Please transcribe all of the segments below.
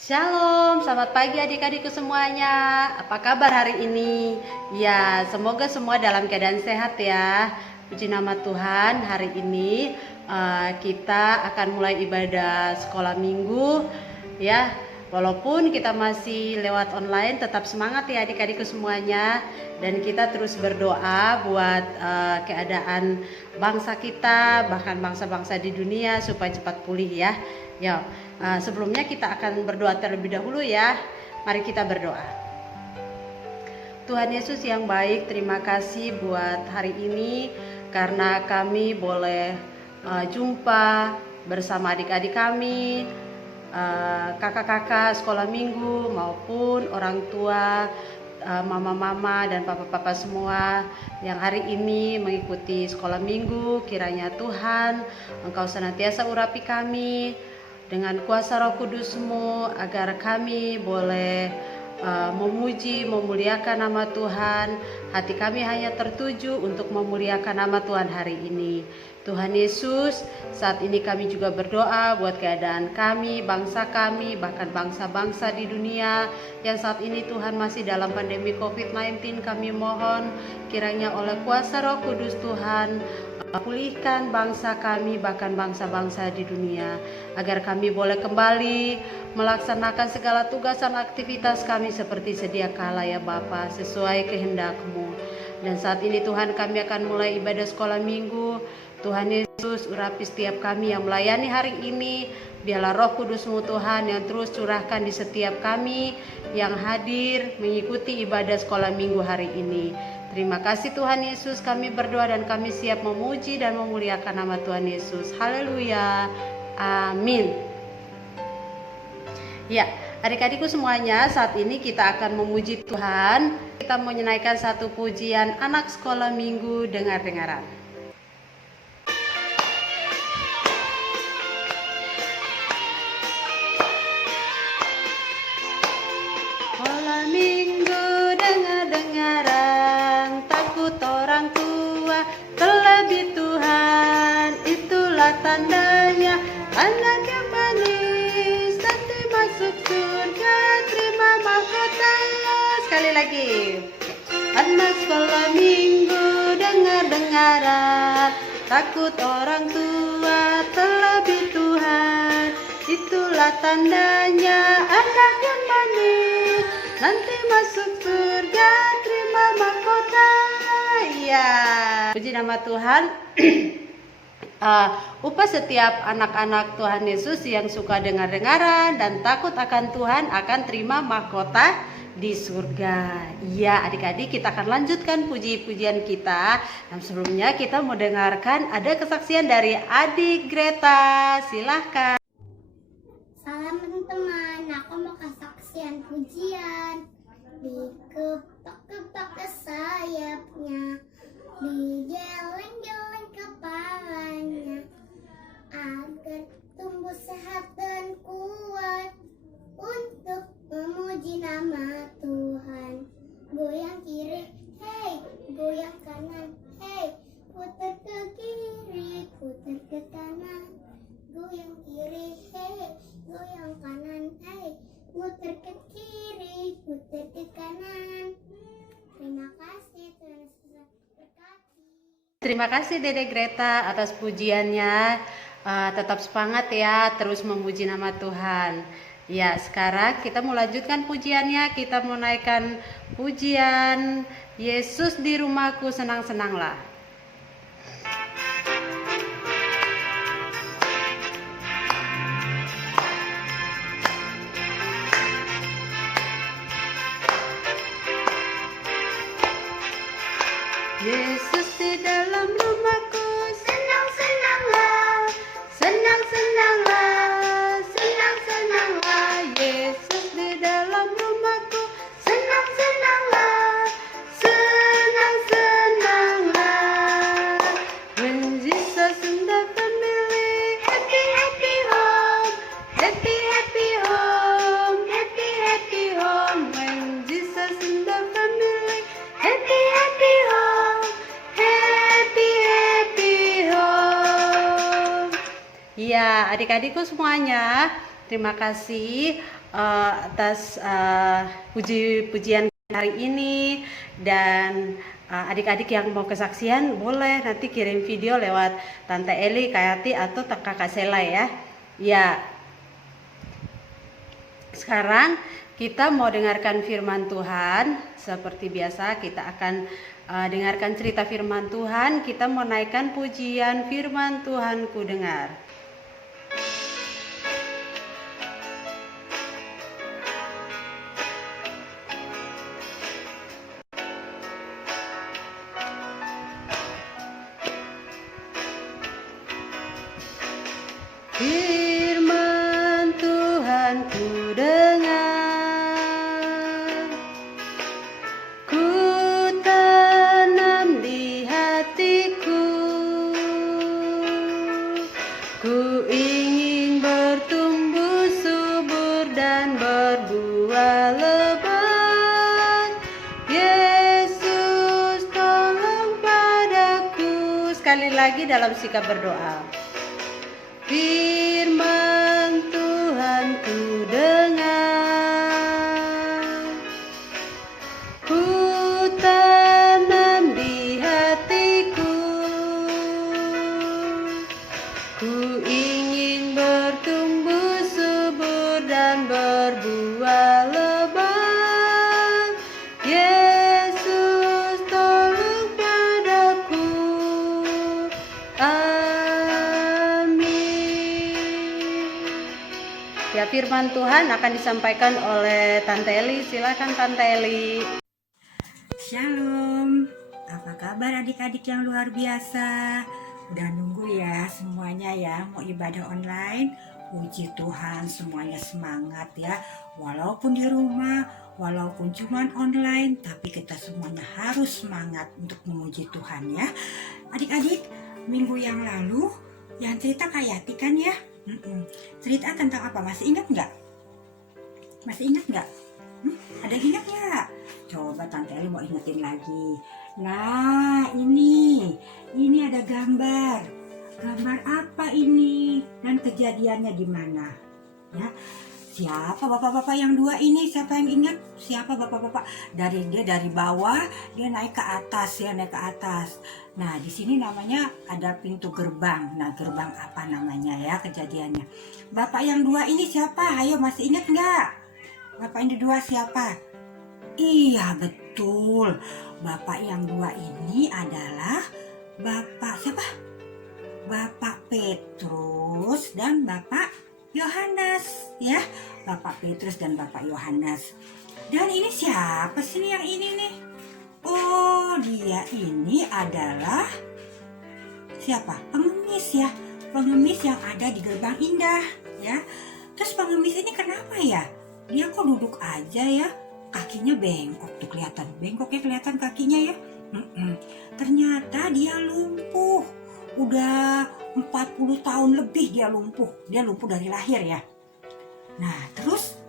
Shalom, selamat pagi adik-adikku semuanya. Apa kabar hari ini? Ya, semoga semua dalam keadaan sehat ya. Puji nama Tuhan, hari ini kita akan mulai ibadah sekolah minggu ya. Walaupun kita masih lewat online, tetap semangat ya adik-adikku semuanya. Dan kita terus berdoa buat keadaan bangsa kita, bahkan bangsa-bangsa di dunia supaya cepat pulih ya. Ya, sebelumnya kita akan berdoa terlebih dahulu ya. Mari kita berdoa. Tuhan Yesus yang baik, terima kasih buat hari ini karena kami boleh jumpa bersama adik-adik kami, kakak-kakak sekolah minggu maupun orang tua, mama-mama dan papa-papa semua yang hari ini mengikuti sekolah minggu. Kiranya Tuhan Engkau senantiasa urapi kami dengan kuasa Roh Kudus-Mu agar kami boleh memuji, memuliakan nama Tuhan. Hati kami hanya tertuju untuk memuliakan nama Tuhan hari ini. Tuhan Yesus, saat ini kami juga berdoa buat keadaan kami, bangsa kami, bahkan bangsa-bangsa di dunia yang saat ini Tuhan masih dalam pandemi COVID-19. Kami mohon kiranya oleh kuasa Roh Kudus Tuhan pulihkan bangsa kami, bahkan bangsa-bangsa di dunia, agar kami boleh kembali melaksanakan segala tugas dan aktivitas kami seperti sedia kala ya Bapa, sesuai kehendak-Mu. Dan saat ini Tuhan, kami akan mulai ibadah sekolah minggu. Tuhan Yesus, urapi setiap kami yang melayani hari ini. Biarlah Roh Kudus-Mu Tuhan yang terus curahkan di setiap kami yang hadir mengikuti ibadah sekolah minggu hari ini. Terima kasih Tuhan Yesus, kami berdoa dan kami siap memuji dan memuliakan nama Tuhan Yesus. Haleluya. Amin. Ya, adik-adikku semuanya, saat ini kita akan memuji Tuhan. Kita mau menaikkan satu pujian anak sekolah minggu, dengar-dengaran. Sekolah minggu, dengar-dengaran, takut orang tua, terlebih Tuhan, itulah tandanya, anak yang manis, nanti masuk surga, terima mahkota. Sekali lagi, anak sekolah minggu, dengar-dengaran, takut orang tua, terlebih Tuhan, itulah tandanya, anak yang manis, nanti masuk surga, terima mahkota. Ya, puji nama Tuhan. Upah setiap anak-anak Tuhan Yesus yang suka dengar-dengaran dan takut akan Tuhan akan terima mahkota di surga. Iya, adik-adik, kita akan lanjutkan puji-pujian kita. Dan sebelumnya kita mau dengarkan ada kesaksian dari adik Greta. Silahkan. Salam teman-teman, aku mau kesaksian pujian. Dikepak-kepak ke sayapnya, digeleng-geleng kepalanya, agar tumbuh sehat dan kuat untuk memuji nama Tuhan. Goyang kiri, hey, goyang kanan, hey, putar ke kiri, putar ke kanan. Goyang kiri, hey, goyang kanan, hey, putar ke kiri, putar ke kanan. Terima kasih, Tuhan Yesus berkati. Terima kasih Dede Greta atas pujiannya. Tetap semangat ya, terus memuji nama Tuhan. Ya, sekarang kita mau lanjutkan pujiannya. Kita mau naikkan pujian Yesus di rumahku, senang-senanglah. Yesus di dalam rumahku, senang-senanglah, senang-senanglah, senang-senanglah. Yesus di dalam rumahku, senang-senanglah, senang-senanglah. When Jesus in the family, happy, happy home, happy, happy home, happy, happy home. When Jesus in the family, happy, happy home, happy, happy home. Ya, adik-adikku semuanya, terima kasih atas puji-pujian hari ini. Dan adik-adik yang mau kesaksian boleh nanti kirim video lewat Tante Eli, Kak Yati atau Kakak Sela ya. Ya. Sekarang kita mau dengarkan firman Tuhan. Seperti biasa kita akan dengarkan cerita firman Tuhan. Kita mau naikkan pujian firman Tuhan ku dengar. Firman Tuhan ku dengar, ku tanam di hatiku, ku ingin bertumbuh subur dan berbuah lebat. Yesus tolong padaku. Sekali lagi dalam sikap berdoa. Firman Tuhan ku dengar, ku tanam di hatiku, ku ingin bertumbuh subur dan berbuah lebat. Yesus tolong padaku. Ya, firman Tuhan akan disampaikan oleh Tante Eli. Silakan Tante Eli. Shalom, apa kabar adik-adik yang luar biasa? Udah nunggu ya semuanya ya mau ibadah online. Puji Tuhan semuanya semangat ya. Walaupun di rumah, walaupun cuman online, tapi kita semuanya harus semangat untuk memuji Tuhan ya. Adik-adik, minggu yang lalu yang cerita Kak Yati kan ya? Cerita tentang apa? Masih ingat nggak? Masih ingat nggak? Ada yang ingat nggak? Coba Tante Eli mau ingetin lagi. Nah ini ada gambar. Gambar apa ini? Dan kejadiannya di mana? Ya, siapa bapak-bapak yang dua ini? Siapa yang ingat? Siapa bapak-bapak? Dari bawah dia naik ke atas ya, naik ke atas. Nah di sini namanya ada pintu gerbang. Nah gerbang apa namanya ya kejadiannya? Bapak yang dua ini siapa? Ayo masih ingat nggak? Bapak yang dua siapa? Iya betul. Bapak yang dua ini adalah Bapak siapa? Bapak Petrus dan Bapak Yohanes ya. Bapak Petrus dan Bapak Yohanes. Dan ini siapa sih yang ini nih? Oh dia ini adalah siapa? Pengemis ya. Pengemis yang ada di Gerbang Indah ya. Terus pengemis ini kenapa ya? Dia kok duduk aja ya? Kakinya bengkok tuh kelihatan. Bengkoknya kelihatan kakinya ya. Ternyata dia lumpuh. Udah 40 tahun lebih dia lumpuh. Dia lumpuh dari lahir ya. Nah terus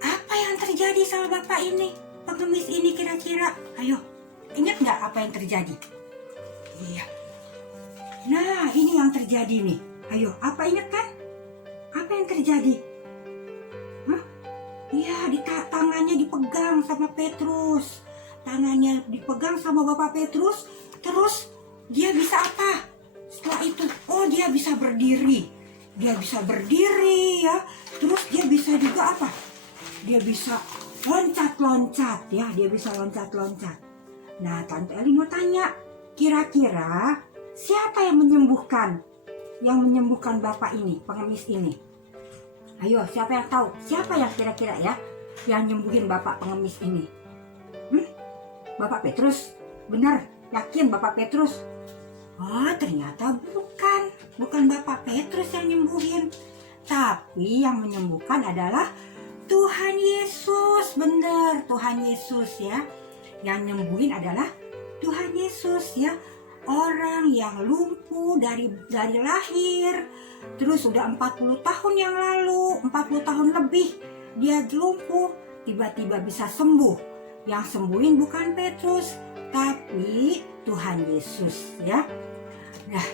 apa yang terjadi sama bapak ini? Pengemis ini kira-kira? Ayo, ingat nggak apa yang terjadi? Iya. Nah, ini yang terjadi nih. Ayo, apa ingat kan? Apa yang terjadi? Hah? Iya, tangannya dipegang sama Petrus. Tangannya dipegang sama Bapak Petrus. Terus dia bisa apa? Setelah itu, oh dia bisa berdiri. Dia bisa berdiri ya. Terus dia bisa juga apa? Dia bisa loncat-loncat ya, dia bisa loncat-loncat. Nah, Tante Eli mau tanya, kira-kira siapa yang menyembuhkan? Yang menyembuhkan bapak ini, pengemis ini? Ayo, siapa yang tahu? Siapa yang kira-kira ya yang nyembuhin bapak pengemis ini? Bapak Petrus? Benar, yakin Bapak Petrus? Oh, ternyata bukan Bapak Petrus yang nyembuhin. Tapi yang menyembuhkan adalah Tuhan Yesus. Benar, Tuhan Yesus ya. Yang nyembuhin adalah Tuhan Yesus ya. Orang yang lumpuh dari lahir. Terus sudah 40 tahun yang lalu, 40 tahun lebih dia lumpuh, tiba-tiba bisa sembuh. Yang sembuhin bukan Petrus, tapi Tuhan Yesus ya. Nah,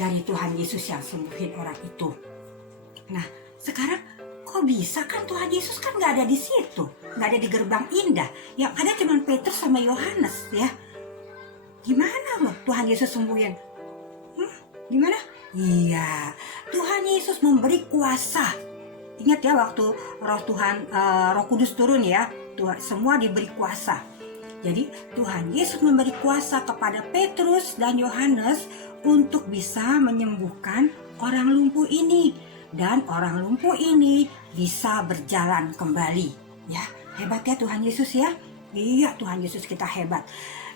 dari Tuhan Yesus yang sembuhin orang itu. Nah, sekarang kok kok bisa, kan Tuhan Yesus kan nggak ada di situ, nggak ada di gerbang indah. Yang ada cuma Petrus sama Yohanes ya. Gimana loh Tuhan Yesus sembuhin? Gimana? Iya, Tuhan Yesus memberi kuasa. Ingat ya waktu Roh Kudus turun ya, Tuhan semua diberi kuasa. Jadi Tuhan Yesus memberi kuasa kepada Petrus dan Yohanes untuk bisa menyembuhkan orang lumpuh ini, dan orang lumpuh ini bisa berjalan kembali. Ya, hebat ya Tuhan Yesus ya. Iya, Tuhan Yesus kita hebat.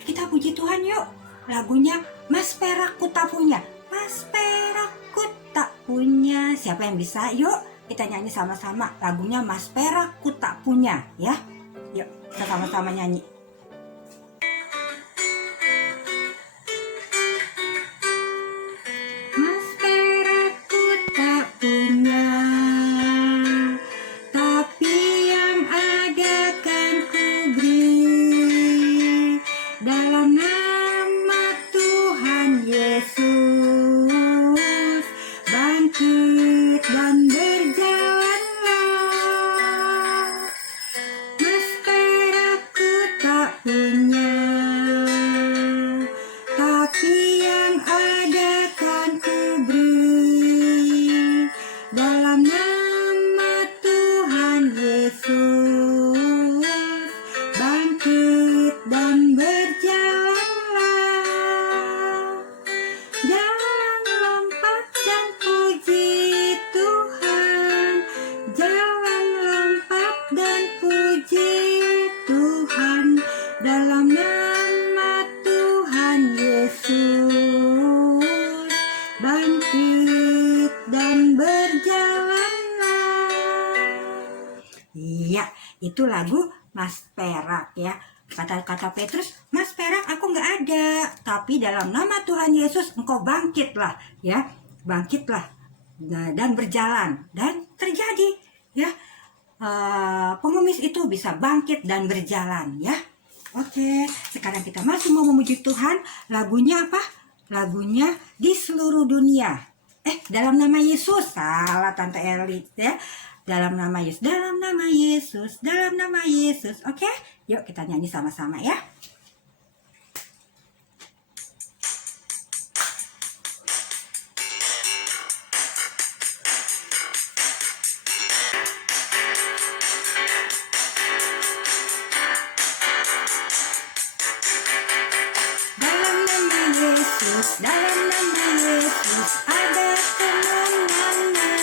Kita puji Tuhan yuk. Lagunya Mas Perak Ku Tak Punya. Mas Perak Ku Tak Punya. Siapa yang bisa? Yuk kita nyanyi sama-sama lagunya Mas Perak Ku Tak Punya ya. Yuk kita sama-sama nyanyi. Mas perak ku tak punya, tapi yang ada kan ku beri. Dalam nama Tuhan Yesus, bangkit dan berjalanlah. Mas perak ku tak punya, tapi yang ada kan ku beri. Dalam nama Tuhan Yesus, bangkit dan berjalanlah. Jalan lompat dan puji Tuhan, jalan lompat dan puji Tuhan. Dalam nama Tuhan Yesus, bangkit dan berjalanlah. Iya, itu lagu Mas Perak ya. Kata-kata Petrus, Mas Perak aku nggak ada, tapi dalam nama Tuhan Yesus engkau bangkitlah ya, bangkitlah dan berjalan, dan terjadi ya. Pengemis itu bisa bangkit dan berjalan ya. Oke, sekarang kita masih mau memuji Tuhan. Lagunya apa? Lagunya Di Seluruh Dunia. Dalam nama Yesus. Salah Tante Eli ya. Dalam nama Yesus, dalam nama Yesus, dalam nama Yesus. Oke, yuk kita nyanyi sama-sama ya. Dalam nama Yesus, dalam nama Yesus ada kemenangan.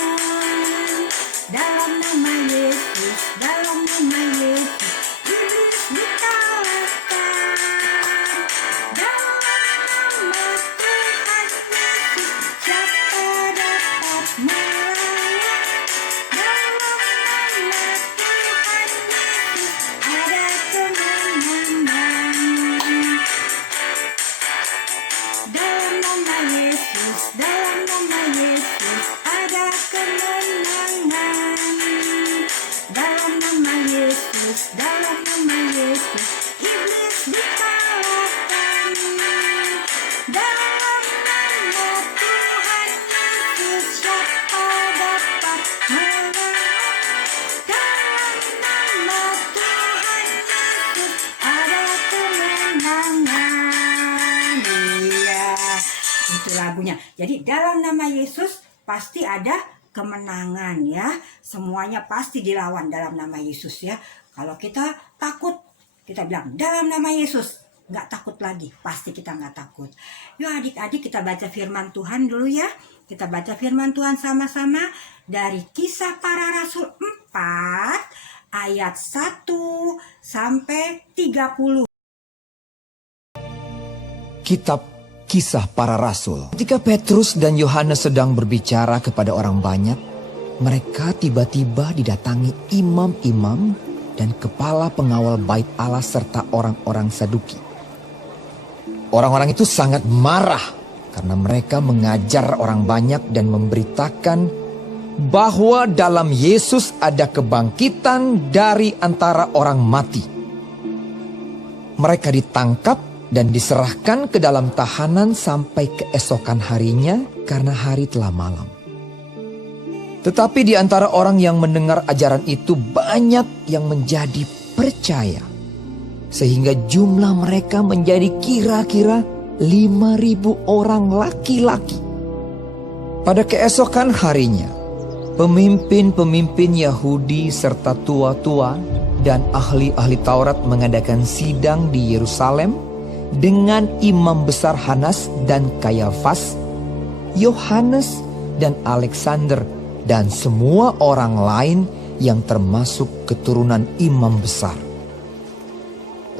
Dalam nama Yesus, dalam nama Yesus iblis dikalahkan. Dalam nama Tuhan Yesus siapa dapat melawan. Dalam nama Tuhan Yesus ada kemenangan. Dalam nama Yesus, dalam nama Yesus ada kemenangan. Dalam nama Yesus, dalam nama Yesus iblis dikalahkan. Dalam nama Tuhan Yesus siapa dapat melawan. Dalam nama Tuhan Yesus ada kemenangan. Iya, itu lagunya. Jadi dalam nama Yesus pasti ada kemenangan ya. Semuanya pasti dilawan dalam nama Yesus ya. Kalau kita takut, kita bilang dalam nama Yesus, nggak takut lagi. Pasti kita nggak takut. Yuk adik-adik kita baca firman Tuhan dulu ya. Kita baca firman Tuhan sama-sama dari Kisah Para Rasul 4 ayat 1 sampai 30. Kitab Kisah Para Rasul. Ketika Petrus dan Yohanes sedang berbicara kepada orang banyak, mereka tiba-tiba didatangi imam-imam dan kepala pengawal bait Allah serta orang-orang Saduki. Orang-orang itu sangat marah karena mereka mengajar orang banyak dan memberitakan bahwa dalam Yesus ada kebangkitan dari antara orang mati. Mereka ditangkap dan diserahkan ke dalam tahanan sampai keesokan harinya karena hari telah malam. Tetapi di antara orang yang mendengar ajaran itu banyak yang menjadi percaya. Sehingga jumlah mereka menjadi kira-kira 5.000 orang laki-laki. Pada keesokan harinya, pemimpin-pemimpin Yahudi serta tua-tua dan ahli-ahli Taurat mengadakan sidang di Yerusalem dengan imam besar Hanas dan Kayafas, Yohanes dan Alexander, dan semua orang lain yang termasuk keturunan imam besar.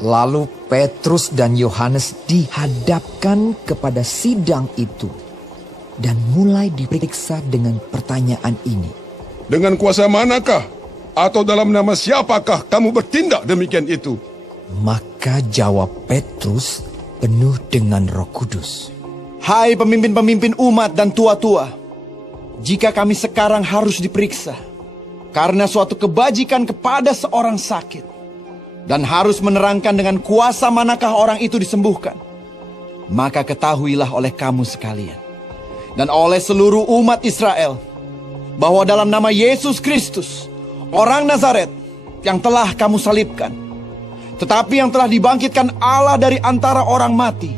Lalu Petrus dan Yohanes dihadapkan kepada sidang itu dan mulai diperiksa dengan pertanyaan ini. Dengan kuasa manakah atau dalam nama siapakah kamu bertindak demikian itu? Maka jawab Petrus penuh dengan Roh Kudus. Hai pemimpin-pemimpin umat dan tua-tua, jika kami sekarang harus diperiksa karena suatu kebajikan kepada seorang sakit, dan harus menerangkan dengan kuasa manakah orang itu disembuhkan, maka ketahuilah oleh kamu sekalian dan oleh seluruh umat Israel bahwa dalam nama Yesus Kristus, orang Nazaret yang telah kamu salibkan, tetapi yang telah dibangkitkan Allah dari antara orang mati,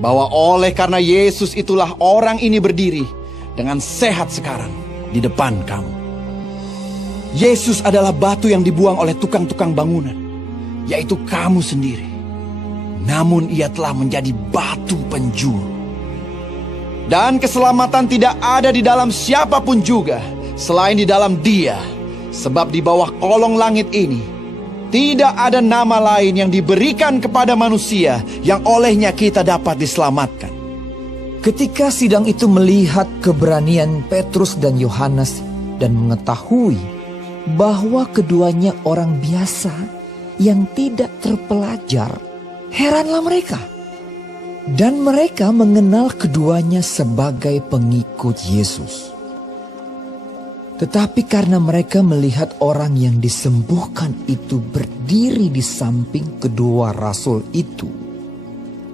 bahwa oleh karena Yesus itulah orang ini berdiri dengan sehat sekarang di depan kamu. Yesus adalah batu yang dibuang oleh tukang-tukang bangunan, yaitu kamu sendiri. Namun ia telah menjadi batu penjuru. Dan keselamatan tidak ada di dalam siapapun juga selain di dalam Dia. Sebab di bawah kolong langit ini tidak ada nama lain yang diberikan kepada manusia yang olehnya kita dapat diselamatkan. Ketika sidang itu melihat keberanian Petrus dan Yohanes dan mengetahui bahwa keduanya orang biasa yang tidak terpelajar, heranlah mereka. Dan mereka mengenal keduanya sebagai pengikut Yesus. Tetapi karena mereka melihat orang yang disembuhkan itu berdiri di samping kedua rasul itu,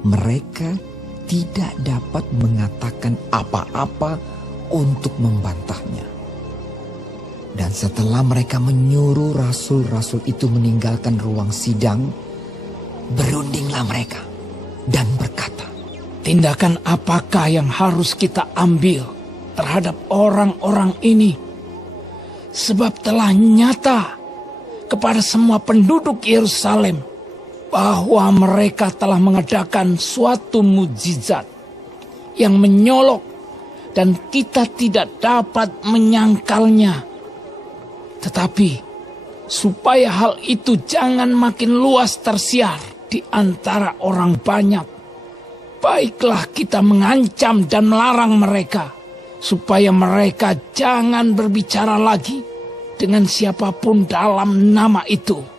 mereka tidak dapat mengatakan apa-apa untuk membantahnya. Dan setelah mereka menyuruh rasul-rasul itu meninggalkan ruang sidang, berundinglah mereka dan berkata, tindakan apakah yang harus kita ambil terhadap orang-orang ini? Sebab telah nyata kepada semua penduduk Yerusalem bahwa mereka telah mengadakan suatu mukjizat yang menyolok dan kita tidak dapat menyangkalnya. Tetapi supaya hal itu jangan makin luas tersiar di antara orang banyak, baiklah kita mengancam dan melarang mereka, supaya mereka jangan berbicara lagi dengan siapapun dalam nama itu.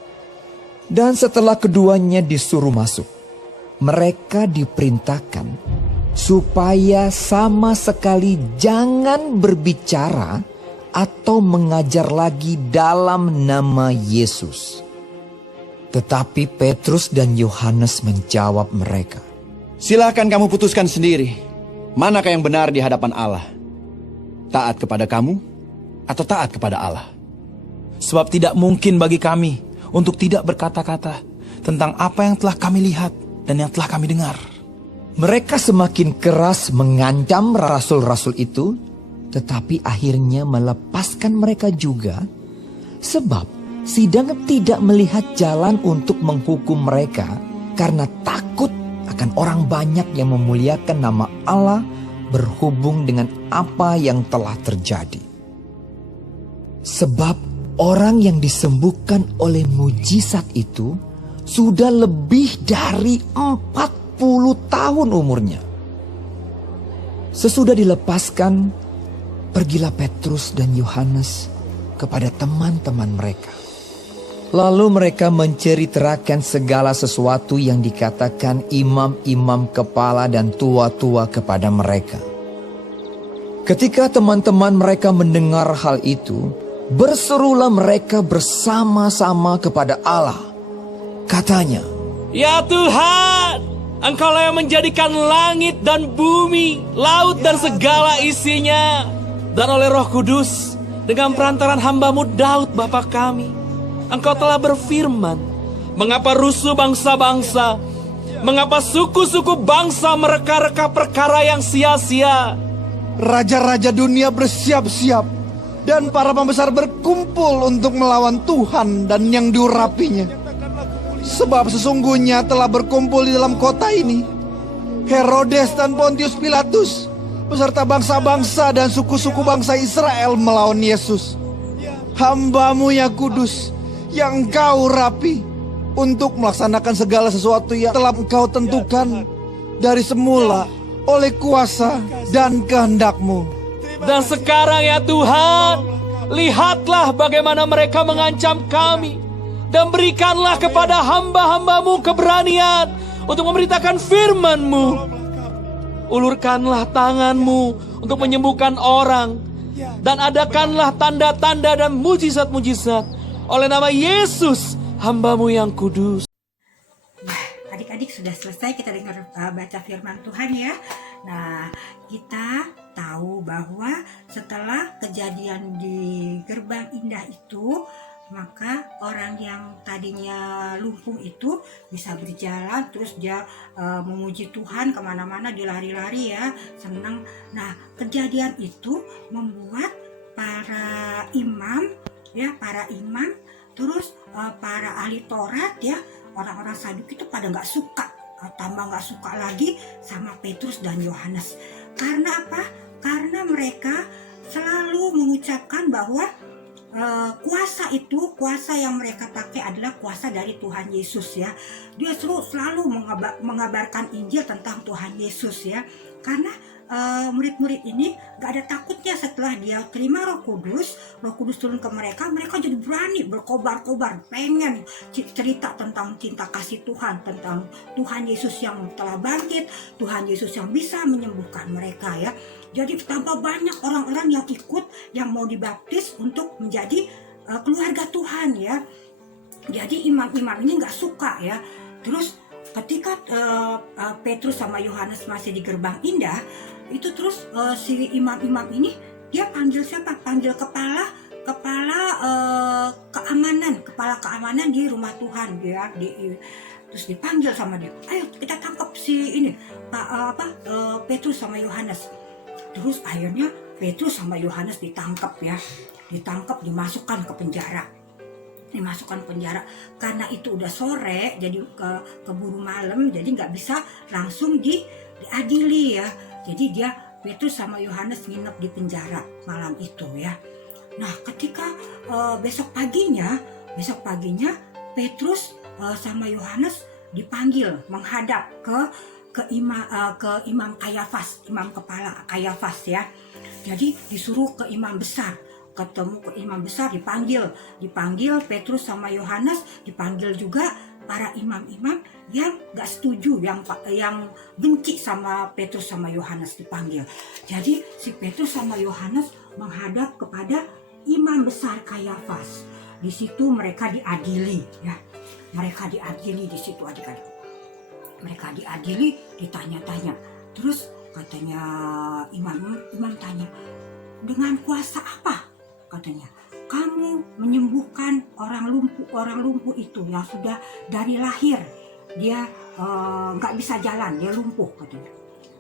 Dan setelah keduanya disuruh masuk, mereka diperintahkan supaya sama sekali jangan berbicara atau mengajar lagi dalam nama Yesus. Tetapi Petrus dan Yohanes menjawab mereka, Silahkan kamu putuskan sendiri, manakah yang benar di hadapan Allah? Taat kepada kamu atau taat kepada Allah? Sebab tidak mungkin bagi kami untuk tidak berkata-kata tentang apa yang telah kami lihat dan yang telah kami dengar. mereka semakin keras mengancam rasul-rasul itu, tetapi akhirnya melepaskan mereka juga, sebab sidang tidak melihat jalan untuk menghukum mereka karena takut akan orang banyak yang memuliakan nama Allah berhubung dengan apa yang telah terjadi. Sebab orang yang disembuhkan oleh mujizat itu sudah lebih dari 40 tahun umurnya. Sesudah dilepaskan, pergilah Petrus dan Yohanes kepada teman-teman mereka. Lalu mereka menceritakan segala sesuatu yang dikatakan imam-imam kepala dan tua-tua kepada mereka. Ketika teman-teman mereka mendengar hal itu, berserulah mereka bersama-sama kepada Allah. Katanya, Ya Tuhan, Engkaulah yang menjadikan langit dan bumi, laut dan segala isinya. Dan oleh Roh Kudus, dengan perantaran hamba-Mu Daud Bapa kami. Engkau telah berfirman, mengapa rusuh bangsa-bangsa, mengapa suku-suku bangsa mereka-reka perkara yang sia-sia. Raja-raja dunia bersiap-siap dan para pembesar berkumpul untuk melawan Tuhan dan yang diurapinya. Sebab sesungguhnya telah berkumpul di dalam kota ini Herodes dan Pontius Pilatus beserta bangsa-bangsa dan suku-suku bangsa Israel melawan Yesus, hamba-Mu yang kudus, yang Engkau urapi, untuk melaksanakan segala sesuatu yang telah Engkau tentukan dari semula oleh kuasa dan kehendak-Mu. Dan sekarang ya Tuhan, lihatlah bagaimana mereka mengancam kami. Dan berikanlah kepada hamba-hamba-Mu keberanian untuk memberitakan firman-Mu. Ulurkanlah tangan-Mu untuk menyembuhkan orang. Dan adakanlah tanda-tanda dan mujizat-mujizat oleh nama Yesus, hamba-Mu yang kudus. Nah, adik-adik sudah selesai kita dengar baca firman Tuhan ya. Nah, kita tahu bahwa setelah kejadian di Gerbang Indah itu, maka orang yang tadinya lumpuh itu bisa berjalan, terus dia memuji Tuhan kemana-mana, dia lari-lari ya, senang. Nah, kejadian itu membuat para imam ya, terus para ahli Taurat ya, orang-orang Saduki itu pada nggak suka, tambah nggak suka lagi sama Petrus dan Yohanes. Karena apa? Karena mereka selalu mengucapkan bahwa kuasa yang mereka pakai adalah kuasa dari Tuhan Yesus ya. Dia selalu mengabarkan Injil tentang Tuhan Yesus ya. Karena murid-murid ini gak ada takutnya setelah dia terima Roh Kudus turun ke mereka jadi berani, berkobar-kobar, pengen cerita tentang cinta kasih Tuhan, tentang Tuhan Yesus yang telah bangkit, Tuhan Yesus yang bisa menyembuhkan mereka ya. Jadi tambah banyak orang-orang yang ikut, yang mau dibaptis untuk menjadi keluarga Tuhan ya. Jadi imam-imam ini gak suka ya. Terus ketika Petrus sama Yohanes masih di Gerbang Indah, itu terus si imam-imam ini dia panggil siapa? Panggil kepala keamanan di rumah Tuhan ya. Terus dipanggil sama dia, ayo kita tangkap si ini Petrus sama Yohanes. Terus akhirnya Petrus sama Yohanes ditangkap, dimasukkan ke penjara. Karena itu udah sore, jadi keburu malam, jadi nggak bisa langsung diadili ya. Jadi Petrus sama Yohanes nginep di penjara malam itu ya. Nah, ketika besok paginya Petrus sama Yohanes dipanggil menghadap ke imam Kayafas, imam kepala Kayafas ya. Jadi disuruh ke imam besar, ketemu ke imam besar, dipanggil Petrus sama Yohanes, dipanggil juga para imam-imam yang gak setuju, yang benci sama Petrus sama Yohanes dipanggil. Jadi si Petrus sama Yohanes menghadap kepada imam besar Kayafas. Di situ mereka diadili ya. Mereka diadili di situ adik-adik. Mereka diadili, ditanya-tanya. Terus katanya imam tanya, dengan kuasa apa? Katanya, kamu menyembuhkan orang lumpuh itu yang sudah dari lahir dia nggak bisa jalan, dia lumpuh katanya.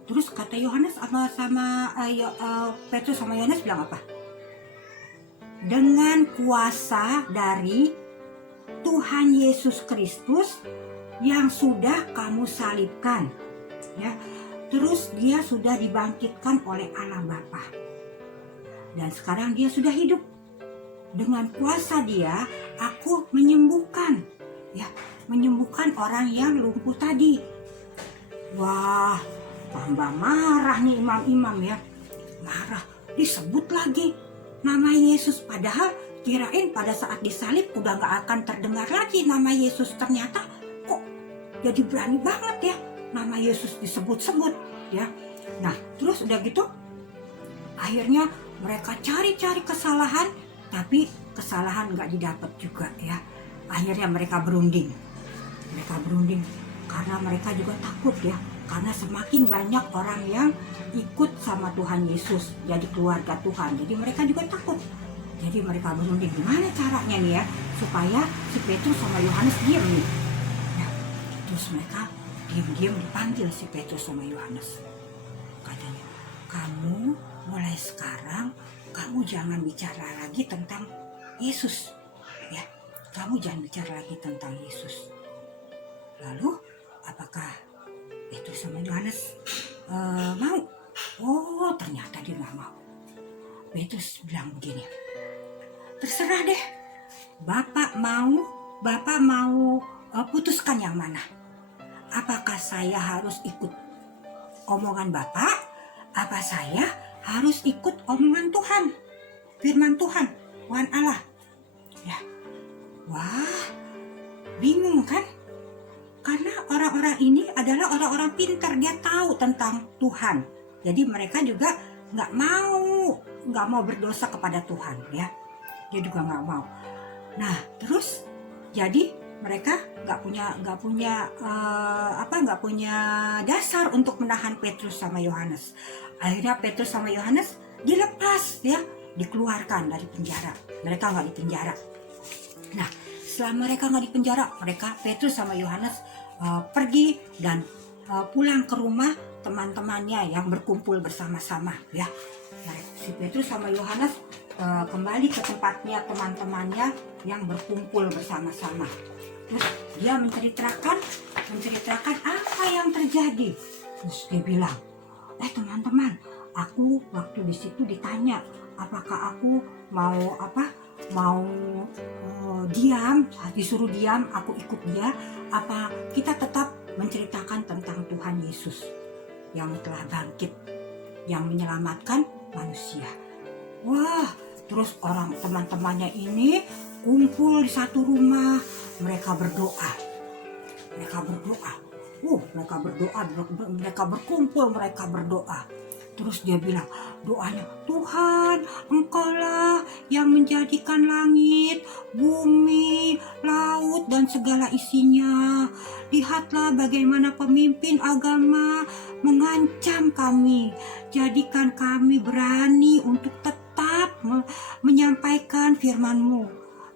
Terus kata Yohanes sama Petrus sama Yohanes bilang apa? Dengan kuasa dari Tuhan Yesus Kristus yang sudah kamu salibkan ya. Terus dia sudah dibangkitkan oleh Allah Bapa. Dan sekarang dia sudah hidup. Dengan kuasa dia, aku menyembuhkan orang yang lumpuh tadi. Wah, tambah marah nih imam-imam ya. Marah, disebut lagi nama Yesus. Padahal kirain pada saat disalib udah gak akan terdengar lagi nama Yesus. Ternyata kok jadi berani banget ya nama Yesus disebut-sebut ya. Nah, terus udah gitu akhirnya mereka cari-cari kesalahan, tapi kesalahan nggak didapat juga ya. Akhirnya mereka berunding karena mereka juga takut ya, karena semakin banyak orang yang ikut sama Tuhan Yesus jadi keluarga Tuhan, jadi mereka juga takut. Jadi mereka berunding gimana caranya nih ya supaya si Petrus sama Yohanes diam nih. Nah, terus mereka diam-diam dipanggil si Petrus sama Yohanes. Katanya, kamu mulai sekarang kamu jangan bicara lagi tentang Yesus. Ya, kamu jangan bicara lagi tentang Yesus. Lalu apakah Petrus sama Yohanes mau? Oh, ternyata dia nggak mau. Petrus bilang begini, terserah deh, Bapak mau putuskan yang mana. Apakah saya harus ikut omongan Bapak? Apa saya harus ikut omongan Tuhan? Firman Tuhan, Tuhan Allah. Ya, wah, bingung kan? Karena orang-orang ini adalah orang-orang pintar, dia tahu tentang Tuhan. Jadi mereka juga nggak mau berdosa kepada Tuhan, ya. Dia juga nggak mau. Nah, terus jadi mereka nggak punya dasar untuk menahan Petrus sama Yohanes. Akhirnya Petrus sama Yohanes dilepas, ya, dikeluarkan dari penjara. Mereka nggak dipenjara. Nah, setelah mereka nggak dipenjara, Petrus sama Yohanes pergi dan pulang ke rumah teman-temannya yang berkumpul bersama-sama, ya. Nah, si Petrus sama Yohanes kembali ke tempatnya teman-temannya yang berkumpul bersama-sama. Terus dia menceritakan apa yang terjadi. Terus dia bilang, teman-teman, aku waktu di situ ditanya apakah aku mau diam, disuruh diam, aku ikut dia, apa kita tetap menceritakan tentang Tuhan Yesus yang telah bangkit, yang menyelamatkan manusia. Wah, terus orang teman-temannya ini kumpul di satu rumah, mereka berdoa. Mereka berkumpul, mereka berdoa. Terus dia bilang, doanya, Tuhan, Engkaulah yang menjadikan langit, bumi, laut, dan segala isinya. Lihatlah bagaimana pemimpin agama mengancam kami. Jadikan kami berani untuk tetap menyampaikan firman-Mu.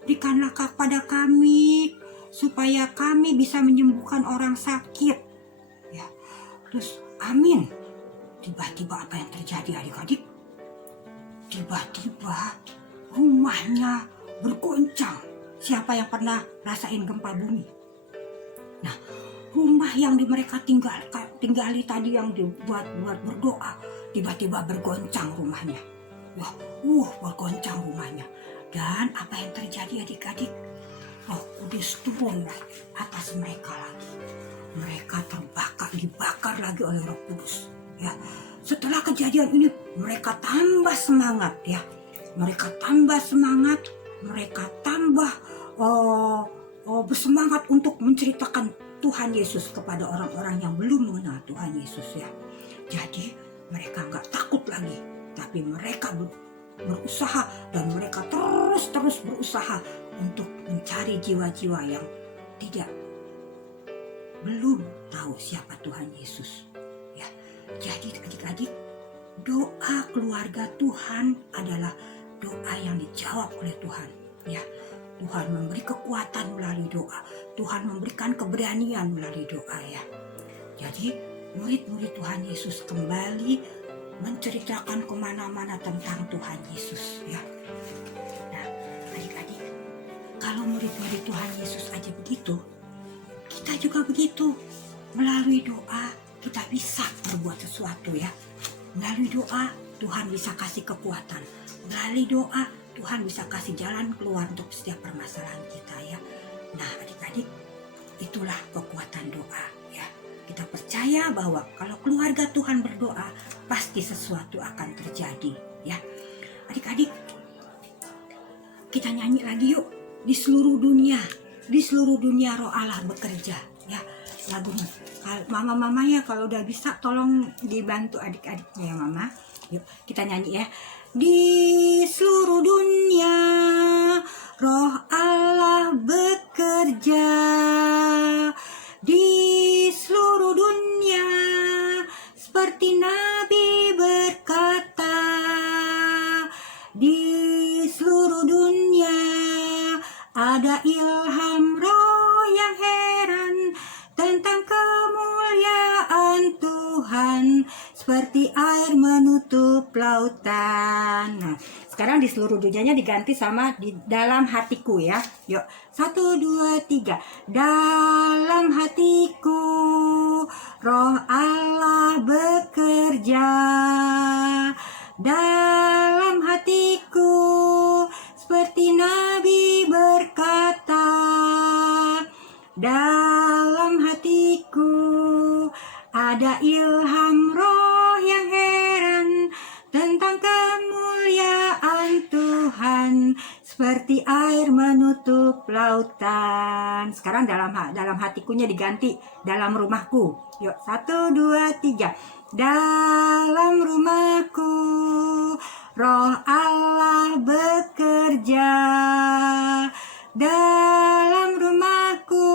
Berikanlah kepada kami, supaya kami bisa menyembuhkan orang sakit. Ya, terus amin. Tiba-tiba apa yang terjadi adik-adik? Tiba-tiba rumahnya bergoncang. Siapa yang pernah rasain gempa bumi? Nah, rumah yang mereka tinggali tadi yang dibuat berdoa, tiba-tiba bergoncang rumahnya. Wah, bergoncang rumahnya. Dan apa yang terjadi adik-adik? Roh Kudus turun atas mereka lagi. Mereka dibakar lagi oleh Roh Kudus. Ya, setelah kejadian ini mereka tambah semangat, ya. Mereka tambah bersemangat untuk menceritakan Tuhan Yesus kepada orang-orang yang belum mengenal Tuhan Yesus, ya. Jadi mereka nggak takut lagi, tapi mereka berusaha dan mereka terus berusaha untuk mencari jiwa-jiwa yang belum tahu siapa Tuhan Yesus. Jadi adik-adik, doa keluarga Tuhan adalah doa yang dijawab oleh Tuhan. Ya, Tuhan memberi kekuatan melalui doa. Tuhan memberikan keberanian melalui doa, ya. Jadi murid-murid Tuhan Yesus kembali menceritakan kemana-mana tentang Tuhan Yesus, ya. Nah, adik-adik, kalau murid-murid Tuhan Yesus aja begitu, kita juga begitu. Melalui doa kita bisa berbuat sesuatu, ya. Melalui doa Tuhan bisa kasih kekuatan. Melalui doa Tuhan bisa kasih jalan keluar untuk setiap permasalahan kita, ya. Nah, adik-adik, itulah kekuatan doa, ya. Kita percaya bahwa kalau keluarga Tuhan berdoa, pasti sesuatu akan terjadi, ya. Adik-adik, kita nyanyi lagi yuk. Di seluruh dunia Roh Allah bekerja, ya. Lagunya mama-mamanya kalau udah bisa tolong dibantu adik-adiknya, ya Mama. Yuk kita nyanyi, ya. Di seluruh dunia Roh Allah bekerja. Di seluruh dunia seperti Nabi berkata. Di seluruh Ada ilham roh yang heran tentang kemuliaan Tuhan, seperti air menutup lautan. Nah, sekarang di seluruh dunianya diganti sama di dalam hatiku ya. Yuk, 1, 2, 3. Dalam hatiku roh Allah bekerja. Dalam hatiku seperti Nabi berkata. Dalam hatiku ada ilham roh yang heran tentang kemuliaan Tuhan, seperti air menutup lautan. Sekarang dalam hatikunya diganti dalam rumahku. Yuk, 1, 2, 3. Dalam rumahku roh Allah bekerja. Dalam rumahku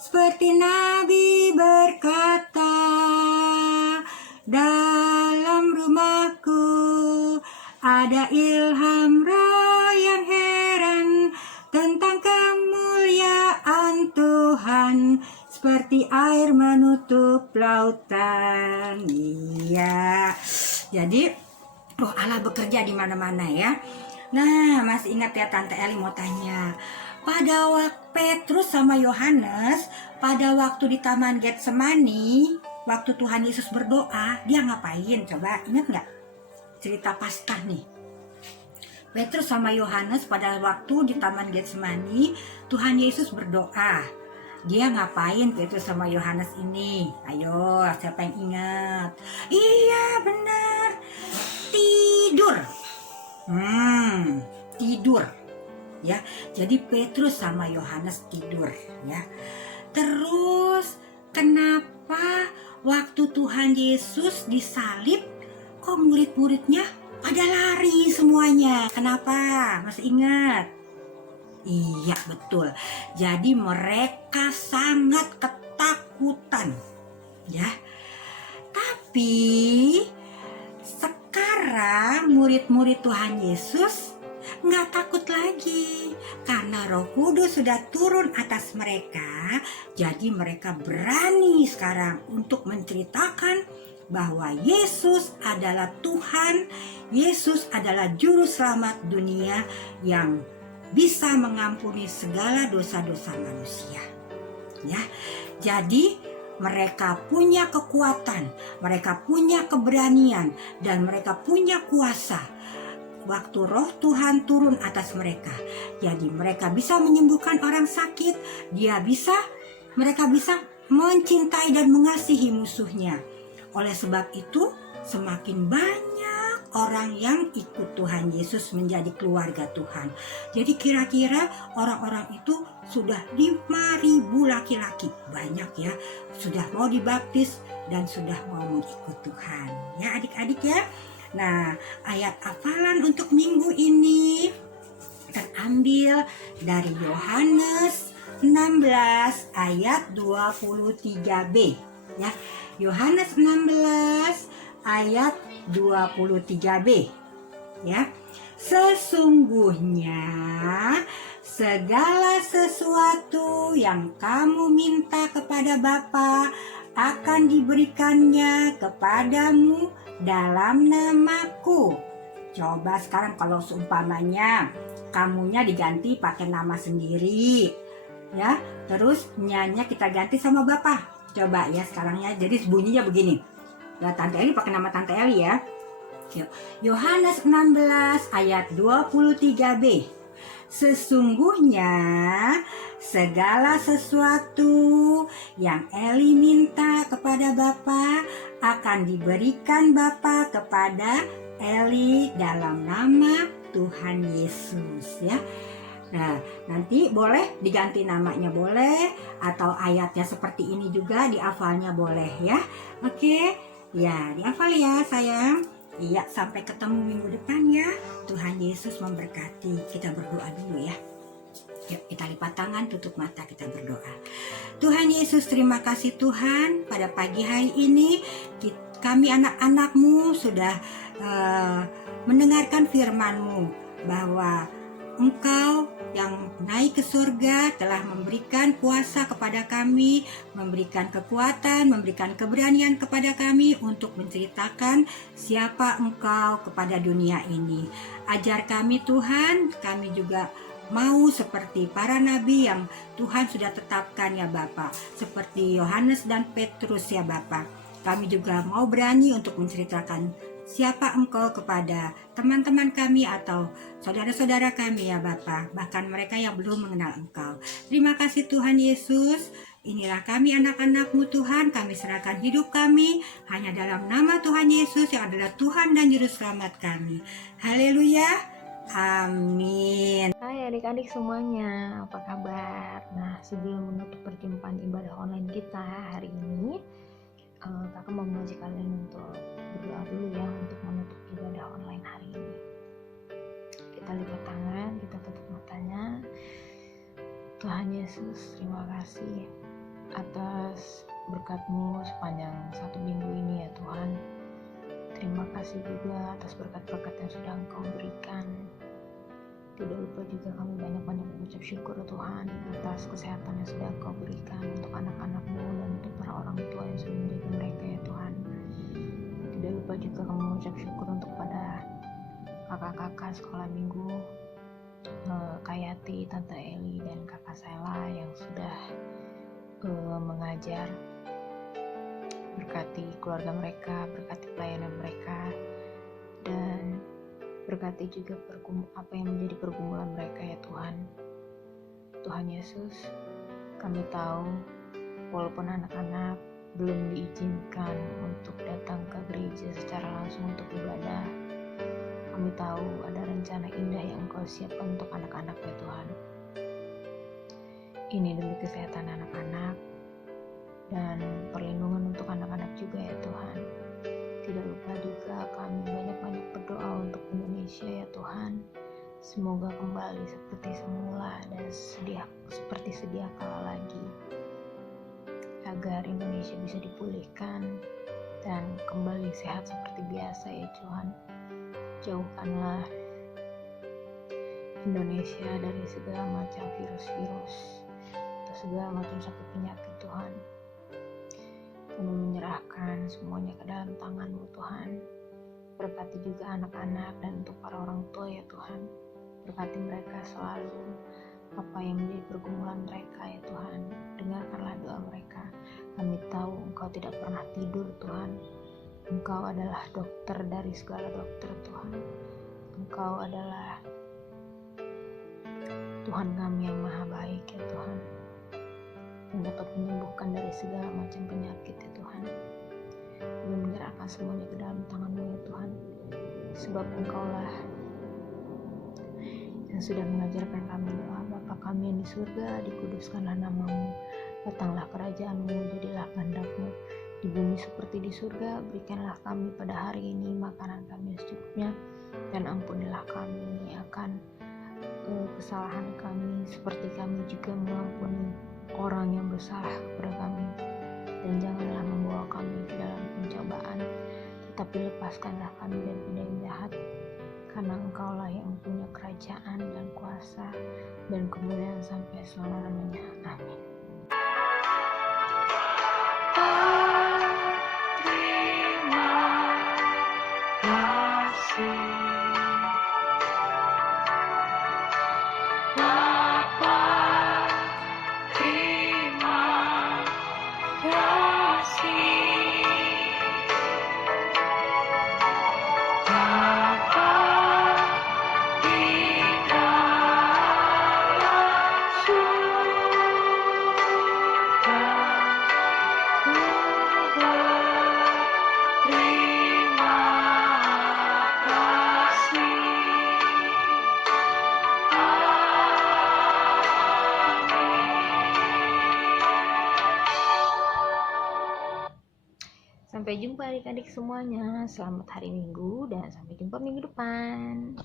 seperti Nabi berkata. Dalam rumahku ada ilham roh yang heran tentang kemuliaan Tuhan, seperti air menutup lautan. Iya. Jadi roh Allah bekerja di mana-mana ya. Nah, masih ingat ya Tante Eli mau tanya. Pada waktu Petrus sama Yohanes, pada waktu di Taman Getsemani, waktu Tuhan Yesus berdoa, dia ngapain? Coba ingat nggak? Cerita Paskah nih. Petrus sama Yohanes pada waktu di Taman Getsemani, Tuhan Yesus berdoa. Dia ngapain Petrus sama Yohanes ini? Ayo, siapa yang ingat? Iya, benar. Tidur. Tidur. Ya, jadi Petrus sama Yohanes tidur ya. Terus kenapa waktu Tuhan Yesus disalib kok murid-muridnya pada lari semuanya? Kenapa? Masih ingat? Iya, betul. Jadi mereka sangat ketakutan. Ya. Tapi sekarang murid-murid Tuhan Yesus nggak takut lagi karena Roh Kudus sudah turun atas mereka. Jadi mereka berani sekarang untuk menceritakan bahwa Yesus adalah Tuhan, Yesus adalah juru selamat dunia yang bisa mengampuni segala dosa-dosa manusia. Ya. Jadi mereka punya kekuatan, mereka punya keberanian, dan mereka punya kuasa waktu Roh Tuhan turun atas mereka. Jadi mereka bisa menyembuhkan orang sakit, mereka bisa mencintai dan mengasihi musuhnya. Oleh sebab itu, semakin banyak orang yang ikut Tuhan Yesus menjadi keluarga Tuhan. Jadi kira-kira orang-orang itu sudah 5.000 laki-laki, banyak ya, sudah mau dibaptis dan sudah mau mengikut Tuhan. Ya adik-adik ya. Nah, ayat hafalan untuk minggu ini terambil dari Yohanes 16 ayat 23b ya. Yohanes 16 ayat 23b ya. Sesungguhnya segala sesuatu yang kamu minta kepada Bapa akan diberikannya kepadamu dalam namaku. Coba sekarang kalau seumpamanya kamunya diganti pakai nama sendiri ya, terus nyanya kita ganti sama Bapak. Coba ya sekarang ya, jadi bunyinya begini ya. Tante Eli pakai nama Tante Eli ya. Yohanes 16 ayat 23b. Sesungguhnya segala sesuatu yang Eli minta kepada Bapa akan diberikan Bapa kepada Eli dalam nama Tuhan Yesus ya. Nah, nanti boleh diganti namanya boleh, atau ayatnya seperti ini juga dihafalnya boleh ya. Oke, ya dihafal ya sayang. Iya, sampai ketemu minggu depan ya. Tuhan Yesus memberkati. Kita berdoa dulu ya. Yuk kita lipat tangan, tutup mata, kita berdoa. Tuhan Yesus, terima kasih Tuhan. Pada pagi hari ini kami anak-anak-Mu sudah mendengarkan firman-Mu bahwa Engkau yang naik ke surga telah memberikan kuasa kepada kami, memberikan kekuatan, memberikan keberanian kepada kami untuk menceritakan siapa Engkau kepada dunia ini. Ajar kami Tuhan, kami juga mau seperti para nabi yang Tuhan sudah tetapkan ya Bapa, seperti Yohanes dan Petrus ya Bapa. Kami juga mau berani untuk menceritakan siapa Engkau kepada teman-teman kami atau saudara-saudara kami ya Bapa, bahkan mereka yang belum mengenal Engkau. Terima kasih Tuhan Yesus. Inilah kami anak-anak-Mu Tuhan, kami serahkan hidup kami hanya dalam nama Tuhan Yesus yang adalah Tuhan dan Juru Selamat kami. Haleluya. Amin. Hai adik-adik semuanya, apa kabar? Nah, sebelum menutup perjumpaan ibadah online kita hari ini, kakak mau mengajak kalian untuk berdoa dulu ya untuk menutup ibadah online hari ini. Kita lipat tangan, kita tutup matanya. Tuhan Yesus, terima kasih atas berkat-Mu sepanjang 1 minggu ini ya Tuhan. Terima kasih juga atas berkat-berkat yang sudah Engkau berikan. Tidak lupa juga kami banyak-banyak mengucap syukur Tuhan atas kesehatan yang sudah Engkau berikan untuk anak-anak-Mu dan untuk para orang tua yang sudah menjaga mereka ya Tuhan. Tidak lupa juga kami mengucap syukur untuk pada kakak-kakak sekolah minggu, Kak Yati, Tante Eli, dan Kakak Sela yang sudah mengajar. Berkati keluarga mereka, berkati pelayanan mereka, dan berkati juga apa yang menjadi pergumulan mereka ya Tuhan. Tuhan Yesus, kami tahu walaupun anak-anak belum diizinkan untuk datang ke gereja secara langsung untuk ibadah, kami tahu ada rencana indah yang Engkau siapkan untuk anak-anak ya Tuhan. Ini demi kesehatan anak-anak dan perlindungan untuk anak-anak juga ya Tuhan. Tidak lupa juga kami banyak-banyak berdoa untuk Indonesia ya Tuhan. Semoga kembali seperti semula dan seperti sedia kala lagi, agar Indonesia bisa dipulihkan dan kembali sehat seperti biasa ya Tuhan. Jauhkanlah Indonesia dari segala macam virus-virus atau segala macam sakit penyakit Tuhan. Kami menyerahkan semuanya ke dalam tangan-Mu Tuhan. Berkati juga anak-anak dan untuk para orang tua ya Tuhan. Berkati mereka selalu apa yang menjadi pergumulan mereka ya Tuhan. Dengarkanlah doa mereka. Kami tahu Engkau tidak pernah tidur Tuhan. Engkau adalah dokter dari segala dokter Tuhan. Engkau adalah Tuhan kami yang maha baik ya Tuhan, yang dapat menyembuhkan dari segala macam penyakit ya Tuhan. Kami menyerahkan semuanya ke dalam tangan-Mu ya Tuhan, sebab Engkaulah yang sudah mengajarkan kami doa. Bapa kami yang di surga, dikuduskanlah nama-Mu, datanglah kerajaan-Mu, jadilah kehendak-Mu di bumi seperti di surga. Berikanlah kami pada hari ini makanan kami secukupnya, dan ampunilah kami akan kesalahan kami seperti kami juga mengampuni orang yang bersalah kepada kami, dan janganlah membawa kami ke dalam pencobaan, tetapi lepaskanlah kami dari yang jahat, karena Engkaulah yang punya kerajaan dan kuasa dan kemuliaan sampai selama-lamanya. Amin. Sampai jumpa adik-adik semuanya. Selamat hari Minggu dan sampai jumpa minggu depan.